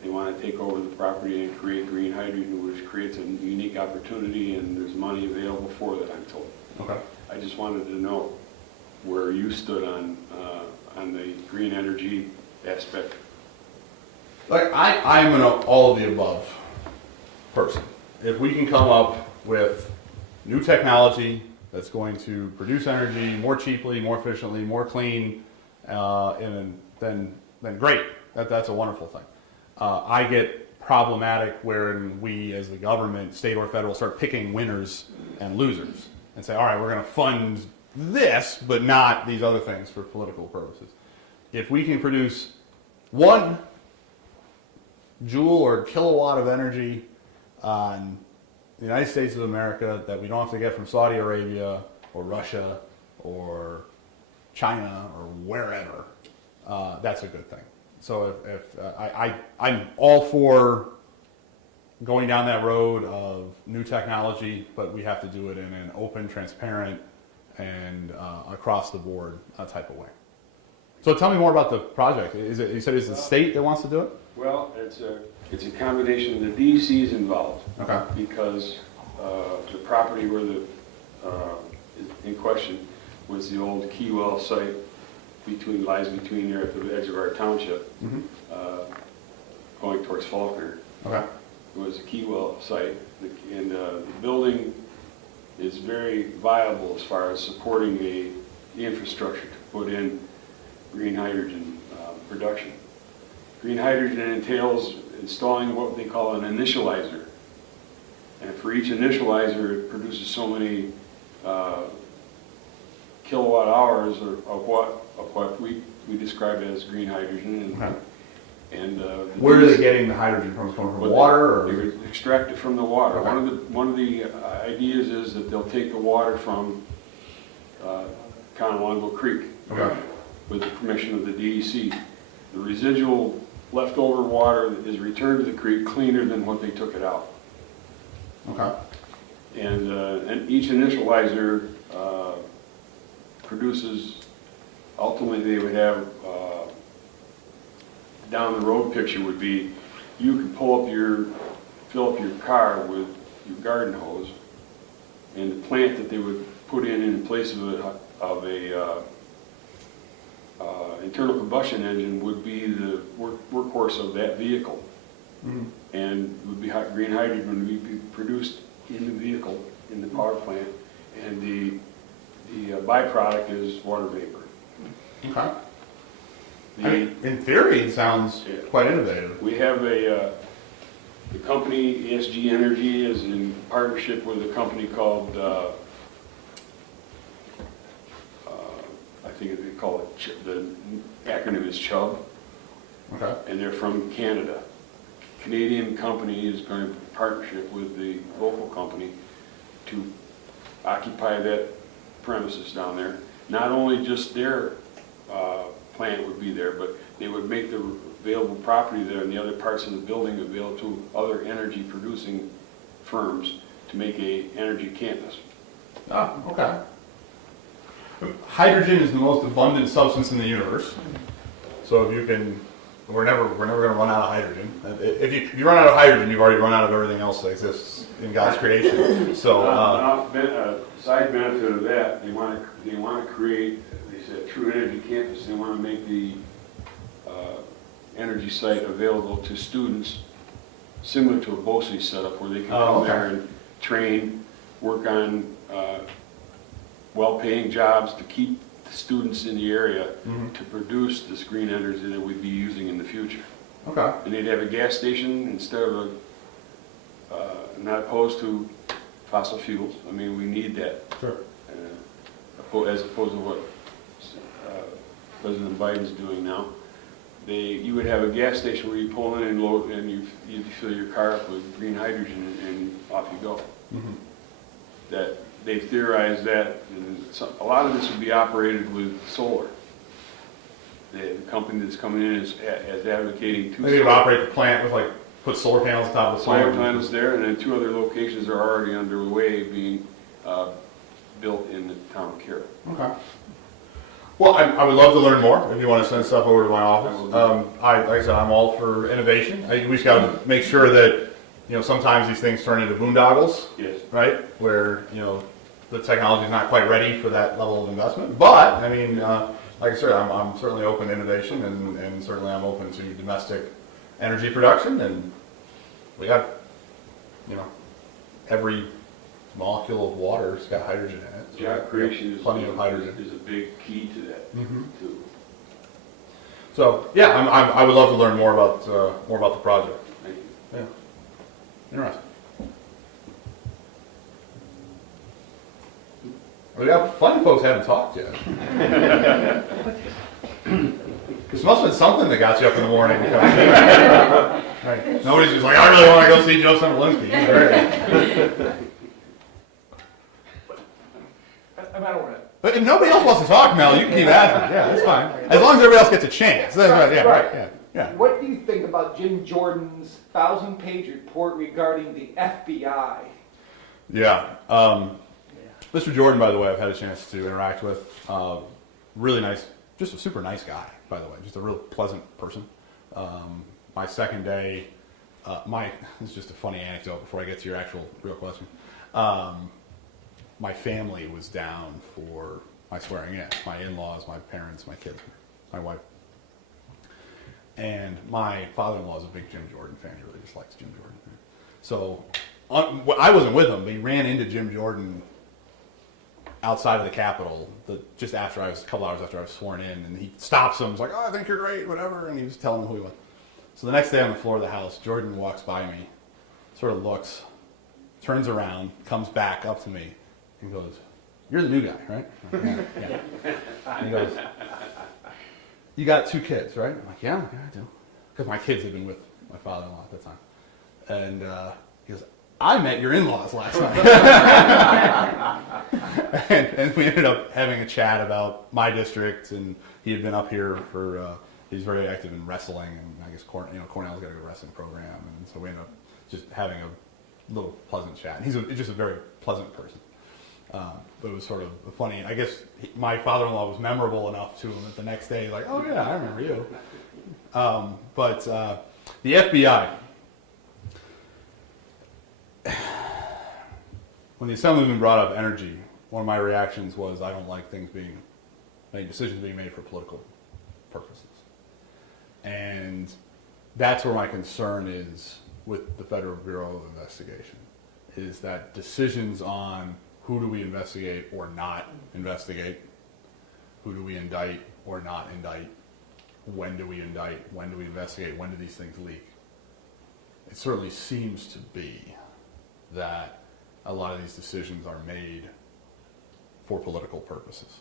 They want to take over the property and create green hydrogen, which creates a unique opportunity, and there's money available for that, I'm told. Okay. I just wanted to know where you stood on the green energy aspect. I'm an all of the above person. If we can come up with new technology that's going to produce energy more cheaply, more efficiently, more clean, then great. That's a wonderful thing. I get problematic when we, as the government, state or federal, start picking winners and losers and say, all right, we're going to fund this, but not these other things for political purposes. If we can produce 1 joule or kilowatt of energy on the United States of America that we don't have to get from Saudi Arabia or Russia or China or wherever, that's a good thing. So I'm all for going down that road of new technology, but we have to do it in an open, transparent, and across the board type of way. So tell me more about the project. Is it, you said it's the state that wants to do it? Well, it's a combination of the DEC is involved. Okay. Because the property where the, is in question was the old Keywell site lies between there at the edge of our township, going towards Faulkner. Okay. It was a Keywell site, and the building is very viable as far as supporting the infrastructure to put in green hydrogen production. Green hydrogen entails installing what they call an initializer. And for each initializer, it produces so many kilowatt hours of what we describe as green hydrogen. Okay. And Where are they getting the hydrogen from? Coming from water, They or? would extract it from the water. Okay. One of the ideas is that they'll take the water from Conowongo Creek Okay. with the permission of the DEC. The residual leftover water is returned to the creek cleaner than what they took it out. Okay. And each initializer produces, ultimately they would have, down the road picture would be, you could fill up your car with your garden hose, and the plant that they would put in place of a internal combustion engine would be the workhorse of that vehicle. Mm-hmm. And would be green hydrogen would be produced in the vehicle, in the power plant, and the byproduct is water vapor. Okay. I mean, in theory, it sounds quite innovative. We have the company ESG Energy is in partnership with a company called, I think they call it, the acronym is CHUB, Okay. and they're from Canada. Canadian company is going to partnership with the local company to occupy that premises down there. Not only just their plant would be there, but they would make the available property there and the other parts of the building available to other energy producing firms to make a energy campus. Ah, okay. Hydrogen is the most abundant substance in the universe. So if you can, we're never going to run out of hydrogen. If you run out of hydrogen, you've already run out of everything else that exists in God's creation. So Side benefit of that, they want to create, they said, true energy campus. They want to make the energy site available to students, similar to a BOCES setup, where they can come there and train, work on well-paying jobs to keep the students in the area to produce this green energy that we'd be using in the future. Okay. And they'd have a gas station instead of not opposed to fossil fuels. I mean, we need that. Sure. As opposed to what President Biden's doing now. You would have a gas station where you pull in and load, and you fill your car up with green hydrogen, and off you go. Mm-hmm. That they've theorized that, and a lot of this would be operated with solar. The company that's coming in is advocating Maybe you would operate the plant with put solar panels on top of the solar plant. panels there, and then 2 other locations are already underway being built in the town of Carroll. Okay. Well, I would love to learn more if you want to send stuff over to my office. Like I said, I'm all for innovation. We just got to make sure that, sometimes these things turn into boondoggles, Yes. right? Where, the technology is not quite ready for that level of investment. But, I mean, like I said, I'm certainly open to innovation, and certainly I'm open to domestic energy production. And we got, every molecule of water has got hydrogen in it. So Job creation plenty of hydrogen. is a big key to that, too. So yeah, I would love to learn more about the project. Thank you. Yeah, interesting. We got funny folks haven't talked yet. This must have been something that got you up in the morning. Right. Nobody's just like, I really want to go see Joe Sempolinski. He's great. I don't want to. But if nobody else wants to talk, Mel, you can keep asking. Yeah, that's fine. As long as everybody else gets a chance. That's right. Yeah, right. Yeah. What do you think about Jim Jordan's 1,000-page report regarding the FBI? Yeah. Mr. Jordan, by the way, I've had a chance to interact with. Really nice, just a super nice guy, by the way, just a real pleasant person. My second day, this is just a funny anecdote before I get to your actual real question. My family was down for my swearing in. My in-laws, my parents, my kids, my wife. And my father-in-law is a big Jim Jordan fan. He really just likes Jim Jordan. So I wasn't with him, but he ran into Jim Jordan outside of the Capitol just after a couple hours after I was sworn in, and he stops him. He's like, "Oh, I think you're great," whatever, and he was telling him who he was. So the next day on the floor of the House, Jordan walks by me, sort of looks, turns around, comes back up to me, and goes, "You're the new guy, right?" I'm like, yeah. And he goes, "You got 2 kids, right?" I'm like, yeah, I do. Because my kids had been with my father-in-law at that time. And he goes, "I met your in-laws last night." and we ended up having a chat about my district, and he had been up here for, he's very active in wrestling, and I guess Cornell's got a good wrestling program, and so we ended up just having a little pleasant chat. And he's just a very pleasant person. But it was sort of funny. I guess my father-in-law was memorable enough to him that the next day, like, "Oh yeah, I remember you." But the FBI, when the Assemblyman brought up energy, one of my reactions was, I don't like decisions being made for political purposes. And that's where my concern is with the Federal Bureau of Investigation, is that decisions on who do we investigate or not investigate, who do we indict or not indict, when do we indict, when do we investigate, when do these things leak. It certainly seems to be that a lot of these decisions are made for political purposes.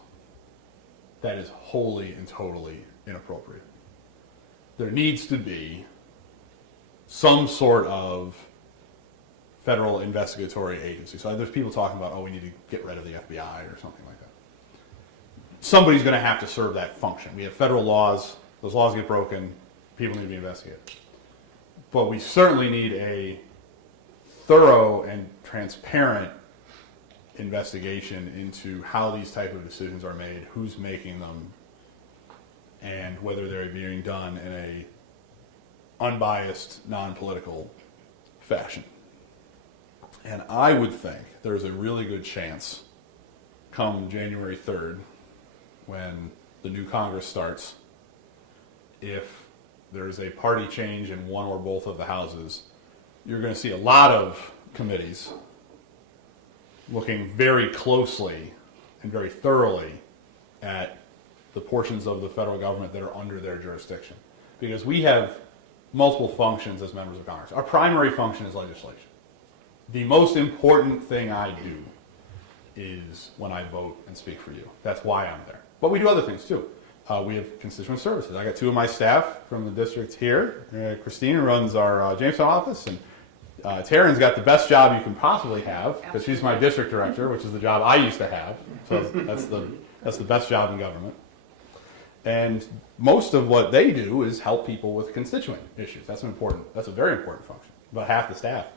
That is wholly and totally inappropriate. There needs to be some sort of federal investigatory agency. So there's people talking about, we need to get rid of the FBI or something like that. Somebody's going to have to serve that function. We have federal laws. Those laws get broken. People need to be investigated. But we certainly need a thorough and transparent investigation into how these type of decisions are made, who's making them, and whether they're being done in a unbiased, non-political fashion. And I would think there's a really good chance come January 3rd, when the new Congress starts, if there's a party change in one or both of the houses, you're going to see a lot of committees looking very closely and very thoroughly at the portions of the federal government that are under their jurisdiction. Because we have multiple functions as members of Congress. Our primary function is legislation. The most important thing I do is when I vote and speak for you. That's why I'm there. But we do other things too. We have constituent services. I got 2 of my staff from the district here. Christine, who runs our Jamestown office, and Taryn's got the best job you can possibly have, because she's my district director, which is the job I used to have. So that's the best job in government. And most of what they do is help people with constituent issues. That's a very important function. About half the staff,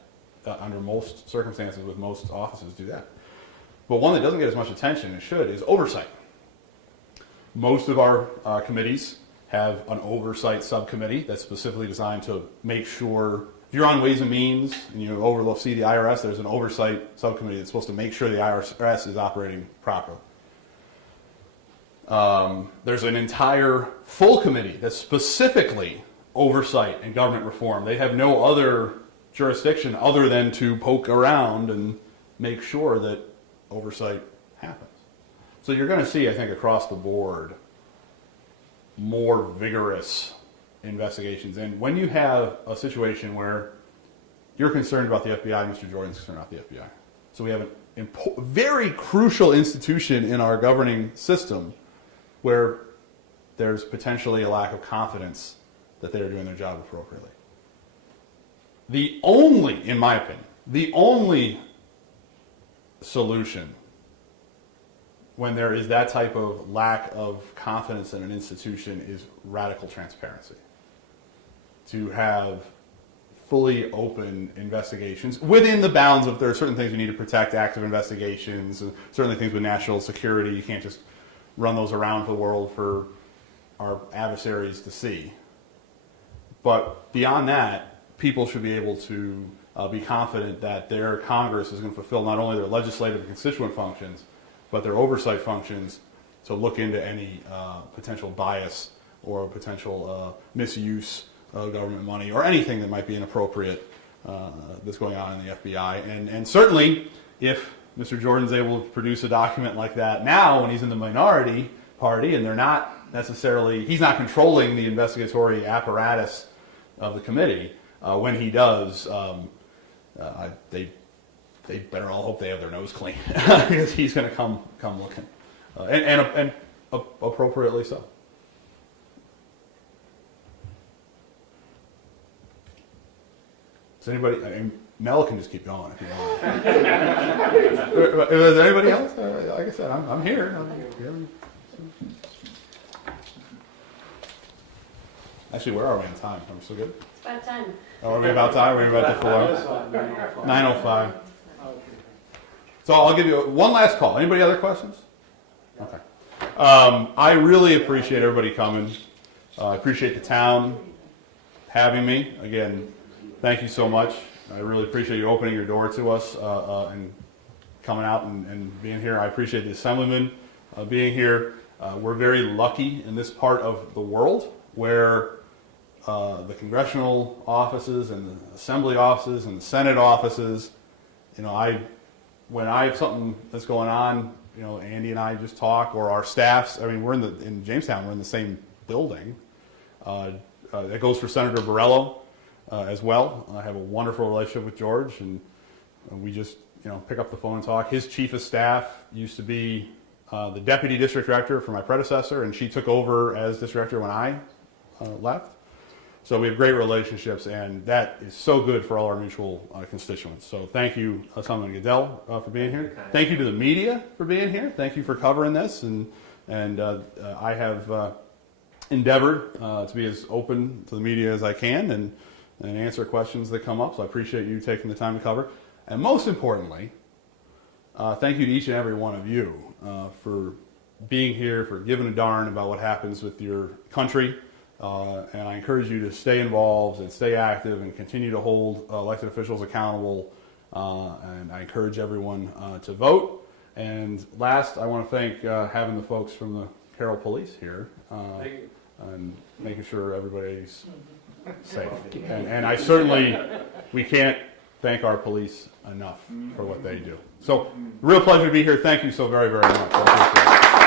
under most circumstances with most offices, do that. But one that doesn't get as much attention as should is oversight. Most of our committees have an oversight subcommittee that's specifically designed to make sure, if you're on Ways and Means and you oversee the IRS, there's an oversight subcommittee that's supposed to make sure the IRS is operating properly. There's an entire full committee that's specifically oversight and government reform. They have no other jurisdiction other than to poke around and make sure that oversight happens. So you're going to see, I think, across the board, more vigorous investigations. And when you have a situation where you're concerned about the FBI, Mr. Jordan's concerned about the FBI. So we have a very crucial institution in our governing system where there's potentially a lack of confidence that they're doing their job appropriately. In my opinion, the only solution when there is that type of lack of confidence in an institution is radical transparency. To have fully open investigations within the bounds of there are certain things we need to protect, active investigations, and certainly things with national security. You can't just run those around for the world for our adversaries to see. But beyond that, people should be able to be confident that their Congress is going to fulfill not only their legislative and constituent functions, but their oversight functions to look into any potential bias or potential misuse of government money or anything that might be inappropriate that's going on in the FBI. And certainly, if Mr. Jordan's able to produce a document like that now when he's in the minority party and they're not necessarily, he's not controlling the investigatory apparatus of the committee, when he does, they better all hope they have their nose clean because he's going to come looking, and appropriately so. Does anybody? I mean, Mel can just keep going if you want. Is there anybody else? Like I said, I'm here. Actually, where are we on time? Are we still good? It's about time. Oh, are we about time? Are we about to floor? 9:05. So I'll give you one last call. Anybody other questions? Okay. I really appreciate everybody coming. I appreciate the town having me. Again, thank you so much. I really appreciate you opening your door to us and coming out and being here. I appreciate the assemblyman being here. We're very lucky in this part of the world where the congressional offices and the assembly offices and the Senate offices, when I have something that's going on, Andy and I just talk, or our staffs. I mean, we're in Jamestown. We're in the same building. That goes for Senator Borrello as well. I have a wonderful relationship with George, and we just pick up the phone and talk. His chief of staff used to be the deputy district director for my predecessor, and she took over as district director when I left. So we have great relationships, and that is so good for all our mutual constituents. So thank you, Assemblyman Goodell, for being here. Thank you to the media for being here. Thank you for covering this, and I have endeavored to be as open to the media as I can and answer questions that come up. So I appreciate you taking the time to cover. And most importantly, thank you to each and every one of you for being here, for giving a darn about what happens with your country. And I encourage you to stay involved and stay active and continue to hold elected officials accountable. And I encourage everyone to vote. And last, I want to thank having the folks from the Carroll Police here and making sure everybody's safe. And I certainly, we can't thank our police enough for what they do. So, real pleasure to be here. Thank you so very, very much. I appreciate it.